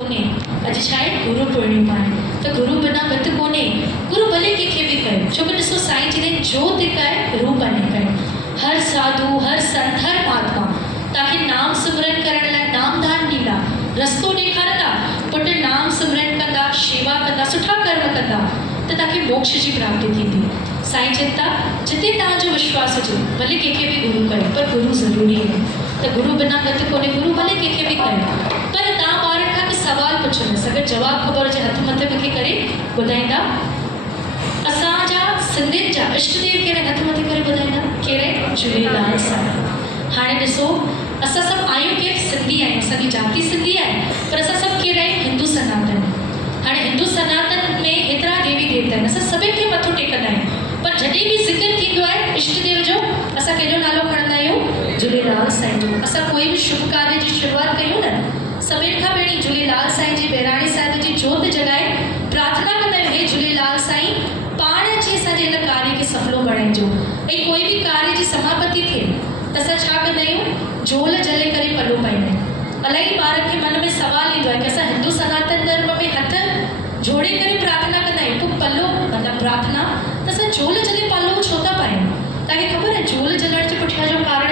कोने अॼु छा आहे गुरु पूर्णिमा आहे त गुरु बिना गति कोन्हे। गुरु भले कंहिंखे बि कयो, छो कि ॾिसो साईं जन जोत हिकु आहे, रूप अने करे हर साधु हर संत हर महात्मा तव्हांखे नाम सिमरन करण लाइ नामदान ॾींदा, रस्तो ॾेखारंदा, पुट नाम सिमरन कंदा, शेवा कंदा, सुठा कर्म कंदा त तव्हांखे मोक्ष जी प्राप्ति थींदी। साईं चवनि था जिते तव्हांजो विश्वास हुजे भले कंहिंखे बि गुरु कयो, पर गुरु ज़रूरी आहे। त गुरु बिना गति कोन्हे, गुरु भले कंहिंखे बि कयो, पर तव्हां ॿारनि खां बि सवाल पुछंदसि, अगरि जवाबु ख़बर हुजे हथ मथे मूंखे करे ॿुधाईंदा। असांजा सिंधियुनि जा इष्टदेव कहिड़े, हथ मथे करे ॿुधाईंदा कहिड़े? झूलेलाल साईं। हाणे ॾिसो असां सभु आहियूं केरु सिंधी आहियूं, असांजी जाति सिंधी आहे, पर असां सभु केरु आहियूं? हिंदू सनातन। हाणे हिंदू सनातन में हेतिरा देवी देवता आहिनि, असां सभिनि खे मथो टेकंदा आहियूं, पर जॾहिं बि ज़िक्र थींदो आहे इष्टदेव जो असां कंहिंजो नालो खणंदा आहियूं? झूलेलाल साईं जो। असां कोई बि शुभ कार्य जी शुरूआत कयूं न, सभिनि खां पहिरीं झूलेलाल साईं जी बहिराणे साहिब जी जोत जॻाए प्रार्थना कंदा आहियूं, हे झूलेलाल साईं पाण अची असांजे हिन कार्य खे सफलो बणाइजो। ऐं कोई बि कार्य जी समापति थिए त असां छा कंदा आहियूं? झोल जले करे पलो पाईंदा आहियूं। इलाही ॿारनि खे मन में सवाल ईंदो आहे कि असां हिंदू सनातन धर्म में हथ जोड़े करे प्रार्थना कंदा आहियूं, पोइ पलो मतिलबु प्रार्थना, त असां झोल जले पलो छो था पायूं? तव्हांखे ख़बर आहे झोल जलण जे पुठियां जो कारण